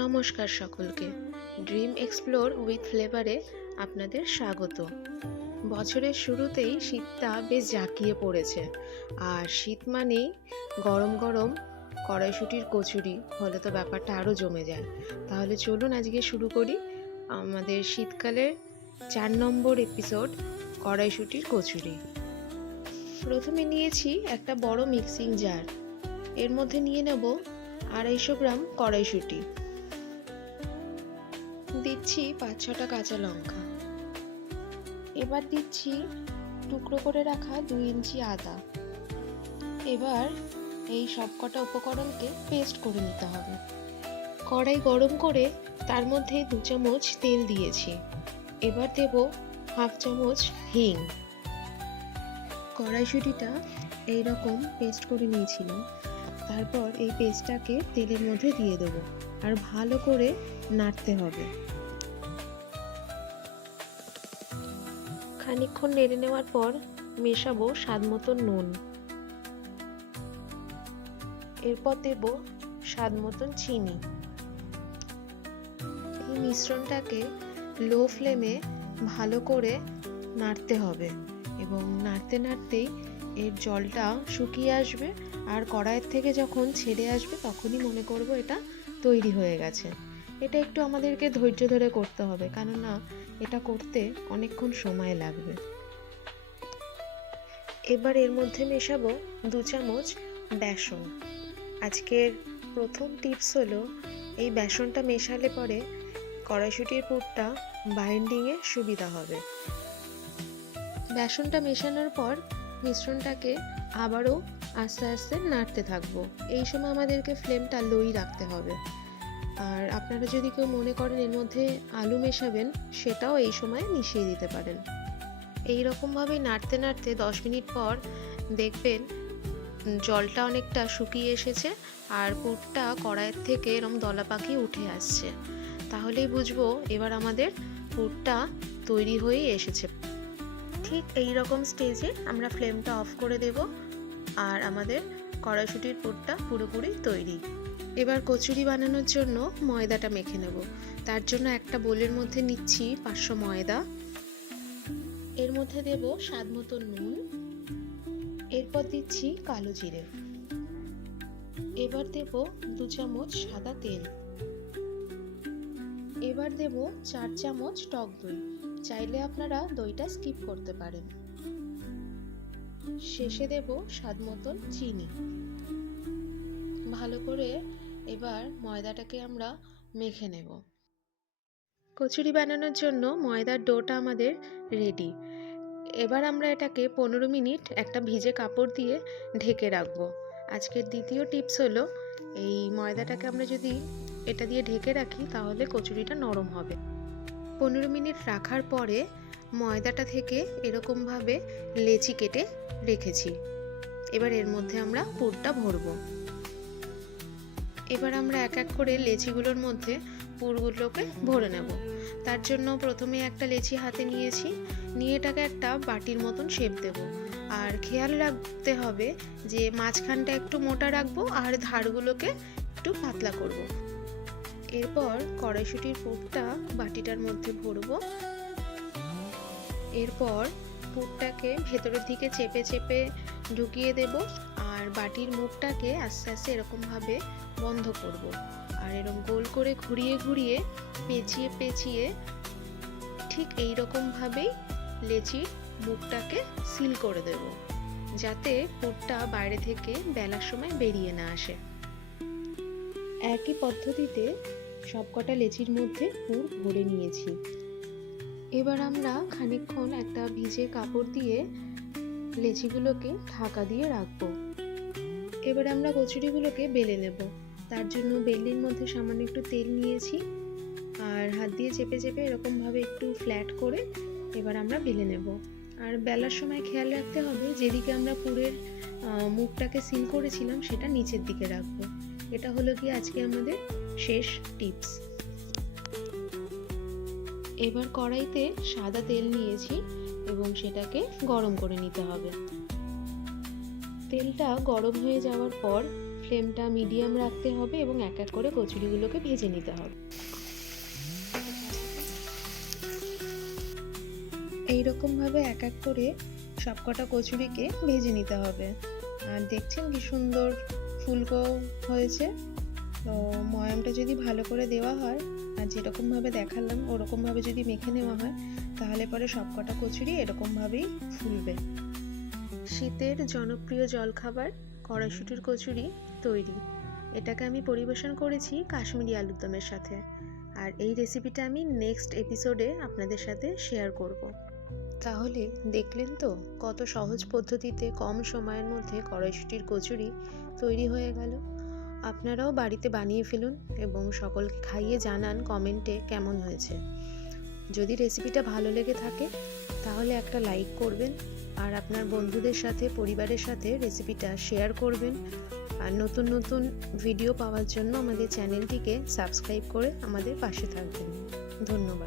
নমস্কার সকলকে। Dream explore with ফ্লেভারে আপনাদের স্বাগত। বছরের শুরুতেই শীতটা বেশ জাঁকিয়ে পড়েছে, আর শীত মানেই গরম গরম কড়াইশুঁটির কচুরি হলে তো ব্যাপারটা আরও জমে যায়। তাহলে চলুন আজকে শুরু করি আমাদের শীতকালের 4 নম্বর এপিসোড, কড়াইশুঁটির কচুরি। প্রথমে নিয়েছি একটা বড় মিক্সিং জার। এর মধ্যে নিয়ে নেব 250 গ্রাম কড়াইশুঁটি। দিচ্ছি 5-6টা কাঁচা লঙ্কা। এবার দিচ্ছি টুকরো করে রাখা 2 ইঞ্চি আদা। এবার এই সবকটা উপকরণকে পেস্ট করে নিতে হবে। কড়াই গরম করে তার মধ্যে 2 চামচ তেল দিয়েছি। এবার দেব 1/2 চামচ হিং। কড়াইশুঁটিটা এইরকম পেস্ট করে নিয়েছিলাম। তারপর এই পেস্টটাকে তেলের মধ্যে দিয়ে দেবো আর ভালো করে নাড়তে হবে। খানিকক্ষণ নেড়ে নেওয়ার পর মেশাবো স্বাদ মতো নুন। এরপর দেব স্বাদ মতন চিনি। এই মিশ্রণটাকে লো ফ্লেমে ভালো করে নাড়তে হবে এবং নাড়তে নাড়তেই এর জলটা শুকিয়ে আসবে আর কড়াইয়ের থেকে যখন ছেড়ে আসবে তখনই মনে করব এটা তৈরি হয়ে গেছে। এটা একটু আমাদেরকে ধৈর্য ধরে করতে হবে, কেননা এটা করতে অনেকক্ষণ সময় লাগবে। এবার এর মধ্যে মেশাবো 2 চামচ বেসন। আজকের প্রথম টিপস হলো এই বেসনটা মেশালে পরে কড়াইশুঁটির পুরটা বাইন্ডিংয়ে সুবিধা হবে। বেসনটা মেশানোর পর মিশ্রণটাকে আবারও আস্তে আস্তে নাড়তে থাকবো। এই সময় আমাদেরকে ফ্লেমটা লোই রাখতে হবে। আর আপনারা যদি কেউ মনে করেন এর মধ্যে আলু মেশাবেন, সেটাও এই সময় মিশিয়ে দিতে পারেন। এই রকমভাবেই নাড়তে নাড়তে 10 মিনিট পর দেখবেন জলটা অনেকটা শুকিয়ে এসেছে আর পুরটা কড়াইয়ের থেকে এরকম দলা পাকি উঠে আসছে। তাহলেই বুঝবো এবার আমাদের পুরটা তৈরি হয়ে এসেছে। ঠিক এই রকম স্টেজে আমরা ফ্লেমটা অফ করে দেব আর আমাদের কড়াইশুঁটির পুরটা পুরোপুরি তৈরি। এবার কচুরি বানানোর জন্য ময়দাটা মেখে নেব। তার জন্য একটা বোলের মধ্যে নিচ্ছি 500 ময়দা। এর মধ্যে দেব স্বাদ মতো নুন। এরপর দিচ্ছি কালো জিরে। এবার দেব 2 চামচ সাদা তেল। এবার দেব 4 চামচ টক দই। চাইলে আপনারা দইটা স্কিপ করতে পারেন। শেষে দেব স্বাদ মতন চিনি। ভালো করে এবার ময়দাটাকে আমরা মেখে নেব। কচুরি বানানোর জন্য ময়দার ডোটা আমাদের রেডি। এবার আমরা এটাকে 15 মিনিট একটা ভিজে কাপড় দিয়ে ঢেকে রাখবো। আজকের দ্বিতীয় টিপস হলো এই ময়দাটাকে আমরা যদি এটা দিয়ে ঢেকে রাখি তাহলে কচুরিটা নরম হবে। 15 মিনিট রাখার পরে ময়দাটা থেকে এরকমভাবে লেচি কেটে রেখেছি। এবার এর মধ্যে আমরা পুরটা ভরবো। এবার আমরা এক এক করে লেচিগুলোর মধ্যে পুরগুলোকে ভরে নেব। তার জন্য প্রথমে একটা লেচি হাতে নিয়েছি, নিয়ে এটাকে একটা বাটির মতন শেপ দেব। আর খেয়াল রাখতে হবে যে মাঝখানটা একটু মোটা রাখবো আর ধারগুলোকে একটু পাতলা করব। এরপর কড়াইশুঁটির পুরটা বাটিটার মধ্যে ভরবো। এরপর পুরটাকে ভেতরের দিকে চেপে চেপে ঢুকিয়ে দেব আর বাটির মুখটাকে আস্তে আস্তে এরকমভাবে বন্ধ করব। আর এরকম গোল করে ঘুরিয়ে ঘুরিয়ে পেঁচিয়ে পেঁচিয়ে ঠিক এই রকমভাবেই লেচির মুখটাকে সিল করে দেব, যাতে পুরটা বাইরে থেকে বেলার সময় বেরিয়ে না আসে। একই পদ্ধতিতে সবকটা লেচির মধ্যে পুর ভরে নিয়েছি। এবার আমরা খানিকক্ষণ একটা ভিজে কাপড় দিয়ে লেচিগুলোকে ঢাকা দিয়ে রাখবো। এবার আমরা কচুরিগুলোকে বেলে নেব। তার জন্য বেলনির মধ্যে সামান্য একটু তেল নিয়েছি আর হাত দিয়ে চেপে চেপে এরকমভাবে একটু ফ্ল্যাট করে এবার আমরা বেলে নেব। আর বেলার সময় খেয়াল রাখতে হবে যেদিকে আমরা পুরের মুখটাকে সিল করেছিলাম সেটা নিচের দিকে রাখবো। এটা হলো কি আজকে আমাদের শেষ টিপস। এবার কড়াইতে সাদা তেল নিয়েছি এবং সেটাকে গরম করে নিতে হবে। তেলটা গরম হয়ে যাওয়ার পর ফ্লেমটা মিডিয়াম রাখতে হবে এবং এক এক করে কচুরিগুলোকে ভেজে নিতে হবে। এইরকমভাবে এক এক করে সবকটা কচুরিকে ভেজে নিতে হবে। আর দেখছেন কি সুন্দর ফুলকো হয়েছে। তো ময়ামটা যদি ভালো করে দেওয়া হয় আর যেরকমভাবে দেখালাম ওরকমভাবে যদি মেখে নেওয়া হয় তাহলে পরে সবকটা কচুরি এরকমভাবেই ফুলবে। শীতের জনপ্রিয় জলখাবার কড়াইশুঁটির কচুরি তৈরি। এটাকে আমি পরিবেশন করেছি কাশ্মীরি আলুর দমের সাথে। আর এই রেসিপিটা আমি নেক্সট এপিসোডে আপনাদের সাথে শেয়ার করব। তাহলে দেখলেন তো কত সহজ পদ্ধতিতে কম সময়ের মধ্যে কড়াইশুঁটির কচুরি তৈরি হয়ে গেল। আপনারাও বাড়িতে বানিয়ে ফেলুন এবং সকলকে খাইয়ে জানান কমেন্টে কেমন হয়েছে। যদি রেসিপিটা ভালো লেগে থাকে তাহলে একটা লাইক করবেন আর আপনার বন্ধুদের সাথে পরিবারের সাথে রেসিপিটা শেয়ার করবেন। আর নতুন নতুন ভিডিও পাওয়ার জন্য আমাদের চ্যানেলটিকে সাবস্ক্রাইব করে আমাদের পাশে থাকবেন। ধন্যবাদ।